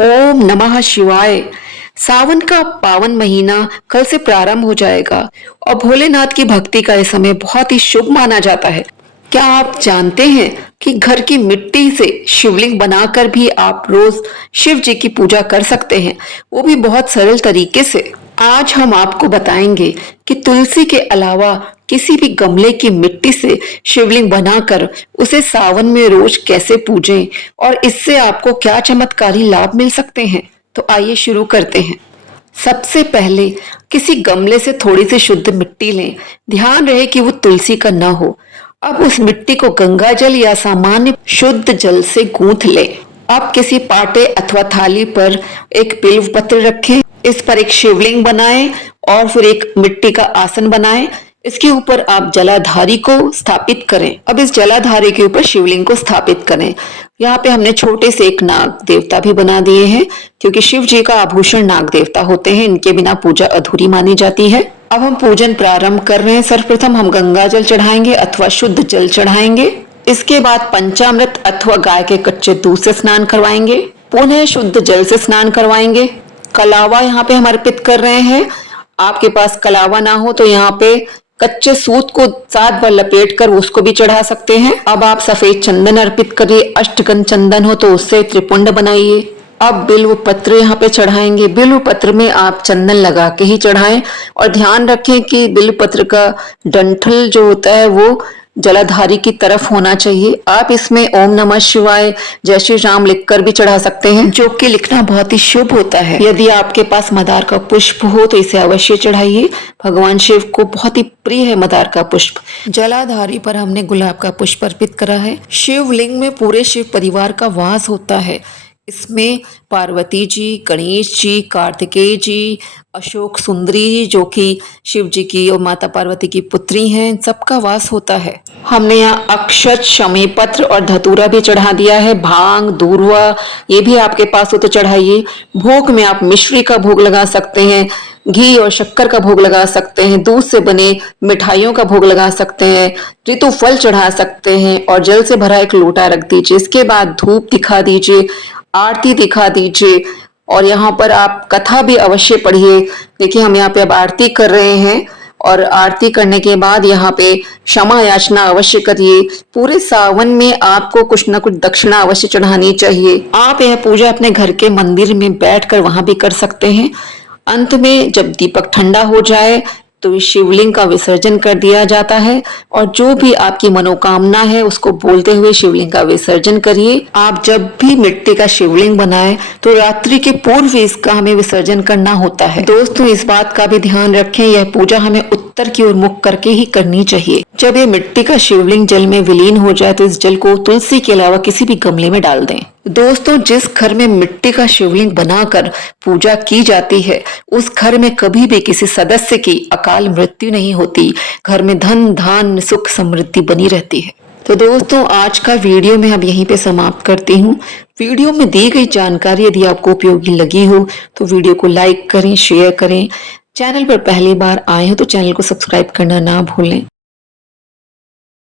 ओम नमः शिवाय। सावन का पावन महीना कल से प्रारंभ हो जाएगा और भोलेनाथ की भक्ति का यह समय बहुत ही शुभ माना जाता है। क्या आप जानते हैं कि घर की मिट्टी से शिवलिंग बनाकर भी आप रोज शिव जी की पूजा कर सकते हैं, वो भी बहुत सरल तरीके से। आज हम आपको बताएंगे कि तुलसी के अलावा किसी भी गमले की मिट्टी से शिवलिंग बनाकर उसे सावन में रोज कैसे पूजें और इससे आपको क्या चमत्कारी लाभ मिल सकते हैं। तो आइए शुरू करते हैं। सबसे पहले किसी गमले से थोड़ी सी शुद्ध मिट्टी लें। ध्यान रहे कि वो तुलसी का ना हो। अब उस मिट्टी को गंगा जल या सामान्य शुद्ध जल से गूंथ लें। अब किसी पाटे अथवा थाली पर एक बिल्व पत्र रखें। इस पर एक शिवलिंग बनाएं और फिर एक मिट्टी का आसन बनाएं। इसके ऊपर आप जलाधारी को स्थापित करें। अब इस जलाधारी के ऊपर शिवलिंग को स्थापित करें। यहाँ पे हमने छोटे से एक नाग देवता भी बना दिए हैं, क्योंकि शिव जी का आभूषण नाग देवता होते हैं। इनके बिना पूजा अधूरी मानी जाती है। अब हम पूजन प्रारंभ कर रहे हैं। सर्वप्रथम हम गंगा जल चढ़ाएंगे अथवा शुद्ध जल चढ़ाएंगे। इसके बाद पंचामृत अथवा गाय के कच्चे दूध से स्नान करवाएंगे। पुनः शुद्ध जल से स्नान करवाएंगे। कलावा यहाँ पे हम अर्पित कर रहे हैं। आपके पास कलावा ना हो तो यहाँ पे कच्चे सूत को 7 बार लपेट कर उसको भी चढ़ा सकते हैं। अब आप सफेद चंदन अर्पित करिए। अष्टगंध चंदन हो तो उससे त्रिपुंड बनाइए। अब बिल्व पत्र यहाँ पे चढ़ाएंगे। बिल्व पत्र में आप चंदन लगा के ही चढ़ाएं और ध्यान रखें कि बिल्व पत्र का डंठल जो होता है वो जलाधारी की तरफ होना चाहिए। आप इसमें ओम नमः शिवाय, जय श्री राम लिखकर भी चढ़ा सकते हैं, जो कि लिखना बहुत ही शुभ होता है। यदि आपके पास मदार का पुष्प हो तो इसे अवश्य चढ़ाइए। भगवान शिव को बहुत ही प्रिय है मदार का पुष्प। जलाधारी पर हमने गुलाब का पुष्प अर्पित करा है। शिवलिंग में पूरे शिव परिवार का वास होता है। इसमें पार्वती जी, गणेश जी, कार्तिकेय जी, अशोक सुंदरी जी जो कि शिव जी की और माता पार्वती की पुत्री हैं, सबका वास होता है। हमने यहाँ अक्षत, शमी पत्र और धतूरा भी चढ़ा दिया है। भांग, दूर्वा ये भी आपके पास हो तो चढ़ाइए। भोग में आप मिश्री का भोग लगा सकते हैं, घी और शक्कर का भोग लगा सकते हैं, दूध से बने मिठाइयों का भोग लगा सकते हैं, ऋतु फल चढ़ा सकते हैं और जल से भरा एक लोटा रख दीजिए। इसके बाद धूप दिखा दीजिए, आरती दिखा दीजिए और यहाँ पर आप कथा भी अवश्य पढ़िए। देखिए हम यहाँ पे अब आरती कर रहे हैं और आरती करने के बाद यहाँ पे क्षमा याचना अवश्य करिए। पूरे सावन में आपको कुछ ना कुछ दक्षिणा अवश्य चढ़ानी चाहिए। आप यह पूजा अपने घर के मंदिर में बैठकर वहां भी कर सकते हैं। अंत में जब दीपक ठंडा हो जाए तो इस शिवलिंग का विसर्जन कर दिया जाता है और जो भी आपकी मनोकामना है उसको बोलते हुए शिवलिंग का विसर्जन करिए। आप जब भी मिट्टी का शिवलिंग बनाएं तो रात्रि के पूर्व इसका हमें विसर्जन करना होता है। दोस्तों इस बात का भी ध्यान रखें, यह पूजा हमें उत्तर की ओर मुख करके ही करनी चाहिए। जब ये मिट्टी का शिवलिंग जल में विलीन हो जाए तो इस जल को तुलसी के अलावा किसी भी गमले में डाल दें। दोस्तों जिस घर में मिट्टी का शिवलिंग बनाकर पूजा की जाती है उस घर में कभी भी किसी सदस्य की अकाल मृत्यु नहीं होती। घर में धन धान्य सुख समृद्धि बनी रहती है। तो दोस्तों आज का वीडियो मैं अब यहीं पे समाप्त करती हूँ। वीडियो में दी गई जानकारी यदि आपको उपयोगी लगी हो तो वीडियो को लाइक करें, शेयर करें। चैनल पर पहली बार आए हो तो चैनल को सब्सक्राइब करना ना भूलें।